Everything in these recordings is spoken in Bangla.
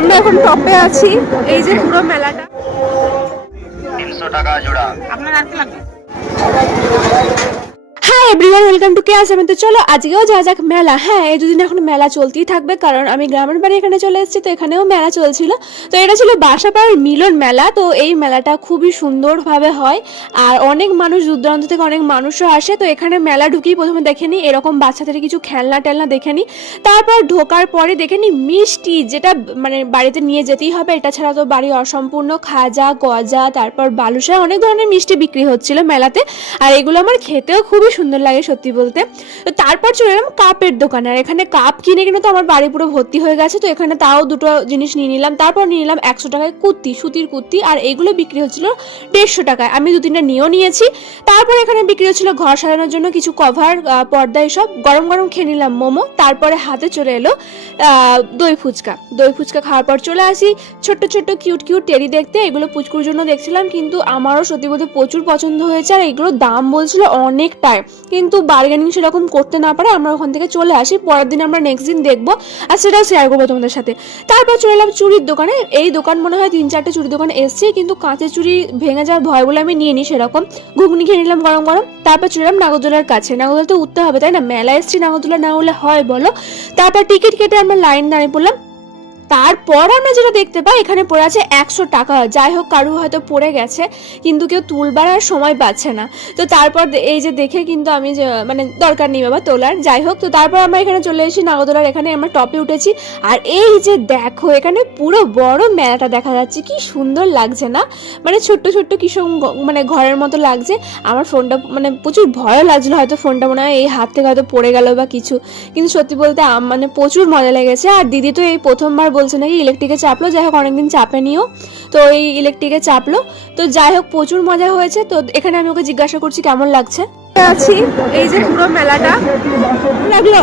আমরা এখন টপে আছি। এই যে পুরো মেলাটা 300 টাকা জোড়া। আপনার আর কি লাগবে? হ্যাঁ এভরিওয়ান, ওয়েলকাম টু কেয়াস। আমি তো চলো আজকেও যা যাক মেলা। হ্যাঁ এই দুদিন এখন মেলা চলতেই থাকবে, কারণ আমি গ্রামের বাড়ি এখানে চলে এসেছি, তো এখানেও মেলা চলছিল। তো এটা ছিল বাসাপাড়ার মিলন মেলা। তো এই মেলাটা খুবই সুন্দরভাবে হয়, আর অনেক মানুষ দূর দূরান্ত থেকে অনেক মানুষও আসে। তো এখানে মেলা ঢুকেই প্রথমে দেখে নিই এরকম বাচ্চাদের কিছু খেলনা টেলনা দেখে নিই। তারপর ঢোকার পরে দেখে নিই মিষ্টি, যেটা মানে বাড়িতে নিয়ে যেতেই হবে। এটা ছাড়া তো বাড়ি অসম্পূর্ণ। খাজা, গজা, তারপর বালুশা, অনেক ধরনের মিষ্টি বিক্রি হচ্ছিল মেলাতে। আর এগুলো আমার খেতেও খুবই সুন্দর লাগে সত্যি বলতে। তো তারপর চলে এলাম কাপের দোকানে, আর এখানে কাপ কিনে কিনে তো আমার বাড়ি পুরো ভর্তি হয়ে গেছে। তো এখানে তাও দুটো জিনিস নিয়ে নিলাম। তারপর নিয়ে নিলাম 100 টাকায় কুর্তি, সুতির কুর্তি, আর এইগুলো বিক্রি হচ্ছিল 150 টাকায়। আমি 2-3টা নিয়েও নিয়েছি। তারপর এখানে বিক্রি হচ্ছিল ঘর সাজানোর জন্য কিছু কভার, পর্দা, এসব। গরম গরম খেয়ে নিলাম মোমো। তারপরে হাতে চলে এলো দই ফুচকা। দই ফুচকা খাওয়ার পর চলে আসি ছোট্ট ছোট্ট কিউট কিউট টেরি দেখতে। এগুলো পুচকুর জন্য দেখছিলাম, কিন্তু আমারও সত্যি বলতে প্রচুর পছন্দ হয়েছে। আর এগুলোর দাম বলছিল অনেকটাই, কিন্তু বার্গেনিং সেরকম করতে না পারে আমরা ওখান থেকে চলে আসি। পরের দিন আমরা নেক্সট দিন দেখবো, আর সেটাও শেয়ার করবো তোমাদের সাথে। তারপর চলে এলাম চুরির দোকানে। এই দোকান মনে হয় 3-4টে চুরির দোকান এসছে, কিন্তু কাঁচের চুরি ভেঙে যাওয়ার ভয় বলে আমি নিয়ে নিই সেরকম। ঘুগনি খেয়ে নিলাম গরম গরম। তারপর চলে এলাম নাগরদোলার কাছে। নাগরদোলা তো উঠতে হবে তাই না, মেলা এসছি, নাগরদোলা না হলে হয় বলো? তারপর টিকিট কেটে আমরা লাইন দাঁড়িয়ে পড়লাম। তারপর আমরা যেটা দেখতে পাই এখানে পড়ে আছে 100 টাকা। যাই হোক, কারু হয়তো পড়ে গেছে, কিন্তু কেউ তুলবার আর সময় পাচ্ছে না। তো তারপর এই যে দেখে কিন্তু আমি যে মানে দরকার নেই বাবা তোলার। যাই হোক, তো তারপর আমরা এখানে চলে এসেছি নাগরদোলার এখানে। আমরা টপে উঠেছি, আর এই যে দেখো এখানে পুরো বড় মেলাটা দেখা যাচ্ছে। কি সুন্দর লাগছে না? মানে ছোট্ট ছোট্ট কিসব মানে ঘরের মতো লাগছে। আমার ফোনটা মানে প্রচুর ভয়ও লাগছিল, হয়তো ফোনটা মনে হয় এই হাত থেকে হয়তো পড়ে গেল বা কিছু। কিন্তু সত্যি বলতে মানে প্রচুর মজা লেগেছে। আর দিদি তো এই প্রথমবার বলছে নাকি ইলেকট্রিকে চাপলো। যাই হোক, অনেকদিন চাপে নিও, তো এই ইলেকট্রিকে চাপলো। তো যাই হোক, প্রচুর মজা হয়েছে। তো এখানে আমি ওকে জিজ্ঞাসা করছি কেমন লাগছে। আছি এই যে পুরো মেলাটা লাগলো।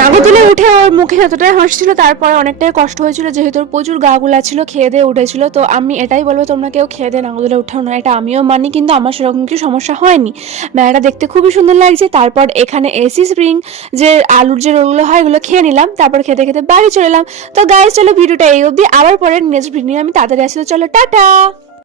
নাগরদোলে উঠে ওর মুখে এতটাই হাসছিল, তারপরে অনেকটাই কষ্ট হয়েছিল, যেহেতু প্রচুর গা গুলা ছিল, খেয়ে দিয়ে উঠেছিল। তো আমি এটাই বলবো, তোমরা কেউ খেয়ে দিয়ে নাগরদোলে উঠেও না, এটা আমিও মানি, কিন্তু আমার সেরকম কিছু সমস্যা হয়নি। মেলাটা দেখতে খুবই সুন্দর লাগছে। তারপর এখানে এসি স্প্রিং যে আলুর যে রোলগুলো হয় এগুলো খেয়ে নিলাম। তারপর খেতে খেতে বাড়ি চলে এলাম। তো গাইস চলো ভিডিওটা এই অবধি, আবার পরে নেক্সট ভিডিও আমি তাড়াতাড়ি আসলে চলো টাটা।